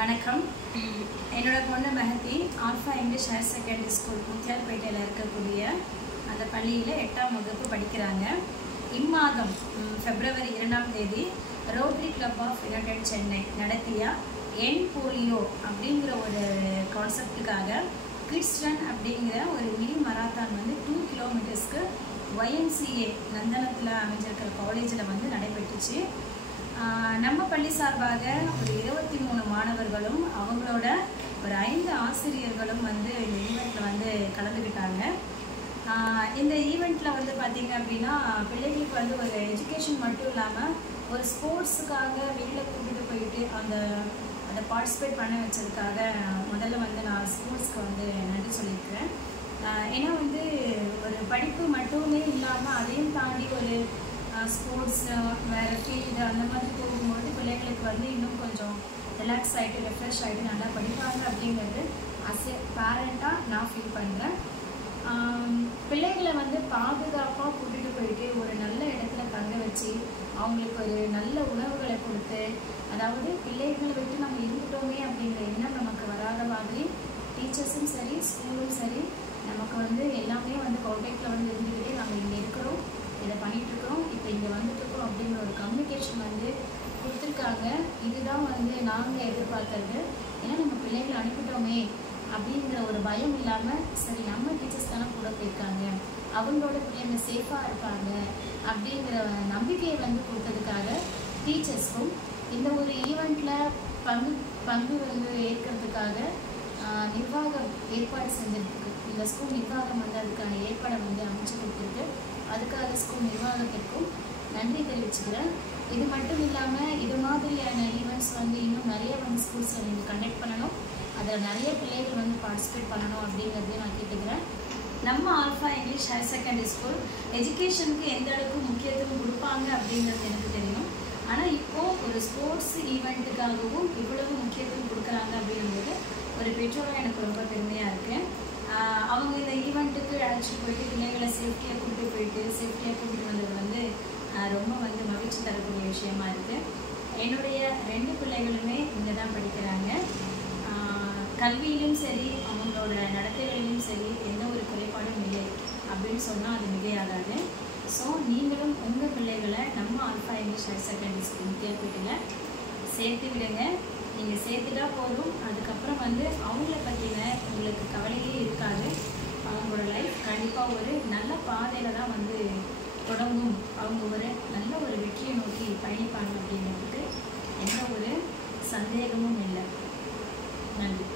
வணக்கம். என்னோட பொண்ணு Mehdi Alpha English higher secondary school முத்தியால்பேட்டையில் இருக்கக்கூடிய அந்த பள்ளியில் 8ஆம் வகுப்பு படிக்கிறாங்க. இம்மாதம் பிப்ரவரி 2ஆம் தேதி Rotary Club of United Chennai நடத்திய என் போலியோ அப்படிங்கிற ஒரு கான்செப்டுக்காக கிட்ஸ் ரன் அப்படிங்கிற ஒரு மினி மராத்தான் 2 கிலோமீட்டர்ஸ்க்கு YMCA நந்தனத்தில் அமைஞ்சிருக்கிற காலேஜில் நடைபெற்றுச்சு. நம்ம பள்ளி சார்பாக ஒரு 23 மாணவர்களும் அவங்களோட ஒரு 5 ஆசிரியர்களும் இந்த ஈவெண்ட்டில் கலந்துக்கிட்டாங்க. இந்த ஈவெண்ட்டில் பார்த்திங்க அப்படின்னா பிள்ளைகளுக்கு ஒரு எஜுகேஷன் மட்டும் இல்லாமல் ஒரு ஸ்போர்ட்ஸுக்காக வெளியில் கூட்டிகிட்டு போயிட்டு அதை பார்ட்டிசிபேட் பண்ண வச்சதுக்காக முதல்ல நான் ஸ்போர்ட்ஸ்க்கு நன்றி சொல்லியிருக்கிறேன். ஏன்னா ஒரு படிப்பு மட்டுமே இல்லாமல் அதையும் தாண்டி ஒரு ஸ்போர்ட்ஸ் வேறு ஃபீல்டு அந்த மாதிரி போகும்போது பிள்ளைங்களுக்கு இன்னும் கொஞ்சம் ரிலாக்ஸ் ஆகிட்டு ரெஃப்ரெஷ் ஆகிட்டு நல்லா படிப்பாங்க அப்படிங்கிறது அஸ் எ பேரண்ட்டாக நான் ஃபீல் பண்ணுறேன். பிள்ளைகளை பாதுகாப்பாக கூட்டிகிட்டு போயிட்டு ஒரு நல்ல இடத்துல தங்க வச்சு அவங்களுக்கு ஒரு நல்ல உணவுகளை கொடுத்து, அதாவது பிள்ளைகளை விட்டு நம்ம இருந்துட்டோமே அப்படிங்கிற எண்ணம் நமக்கு வராத மாதிரி டீச்சர்ஸும் சரி ஸ்கூலும் சரி நமக்கு எல்லாமே கான்டாக்டில் இருந்துக்கிட்டே நம்ம இங்கே இருக்கிறோம், இதை பண்ணிகிட்ருக்கோம், இப்போ இங்கே வந்துட்டுருக்கோம் அப்படிங்கிற ஒரு கம்யூனிகேஷன் கொடுத்துருக்காங்க. இதுதான் நாங்கள் எதிர்பார்க்கறது. ஏன்னா நம்ம பிள்ளைகளை அனுப்பிட்டோமே அப்படிங்கிற ஒரு பயம் இல்லாமல் சரி நம்ம டீச்சர்ஸ் தானே கூட போயிருக்காங்க, அவங்களோட பிள்ளைங்க சேஃபாக இருப்பாங்க அப்படிங்கிற நம்பிக்கையை கொடுத்ததுக்காக டீச்சர்ஸ்க்கும் இந்த ஒரு ஈவெண்ட்டில் பங்கு ஏற்கிறதுக்காக நிர்வாகம் ஏற்பாடு செஞ்சிருக்கு. இந்த ஸ்கூல் நிர்வாகம் அதுக்கான ஏற்பாடை அமைச்சு கொடுத்துருக்கு. அதுக்காக ஸ்கூல் நிர்வாகத்திற்கும் நன்றி தெரிவிச்சுக்கிறேன். இது மட்டும் இல்லாமல் இது மாதிரியான ஈவெண்ட்ஸ் இன்னும் நிறைய ஸ்கூல்ஸில் நீங்கள் கண்டக்ட் பண்ணணும், அதில் நிறைய பிள்ளைகள் பார்ட்டிசிபேட் பண்ணணும் அப்படிங்கிறதையும் நான் கேட்டுக்கிறேன். நம்ம Alpha English higher secondary school எஜுகேஷனுக்கு எந்த அளவுக்கு முக்கியத்துவம் கொடுப்பாங்க அப்படிங்கிறது எனக்கு தெரியும். ஆனால் இப்போது ஒரு ஸ்போர்ட்ஸ் ஈவெண்ட்டுக்காகவும் இவ்வளவு முக்கியத்துவம் கொடுக்குறாங்க அப்படிங்கிறது ஒரு பெற்றோராக எனக்கு ரொம்ப பெருமையாக இருக்குது. அவங்க இந்த ஈவெண்ட்டுக்கு அழைச்சிட்டு போயிட்டு பிள்ளைகளை சேஃப்டியாக கூட்டிகிட்டு போயிட்டு சேஃப்டியாக கூட்டிகிட்டு வந்தது ரொம்ப மகிழ்ச்சி தரக்கூடிய விஷயமா இருக்குது. என்னுடைய 2 பிள்ளைகளுமே இங்கே தான் படிக்கிறாங்க. கல்வியிலும் சரி அவங்களோட நடத்தைகளிலும் சரி எந்த ஒரு குறைபாடும் இல்லை அப்படின்னு சொன்னால் அது மிகையாகாது. ஸோ நீங்களும் உங்கள் பிள்ளைகளை நம்ம Alpha English higher secondary school முத்தியால்பேட்டையில் சேர்த்து விடுங்க. நீங்கள் சேர்த்துட்டா போதும், அதுக்கப்புறம் அவங்கள பற்றின உங்களுக்கு கவலையே இருக்காது. அவங்களோட லைஃப் கண்டிப்பாக ஒரு நல்ல பாதையில் தான் தொடங்கும். அவங்க ஒரு நல்ல ஒரு வெற்றியை நோக்கி பயணிப்பாங்க அப்படிங்கிறதுக்கு எந்த ஒரு சந்தேகமும் இல்லை. நன்றி.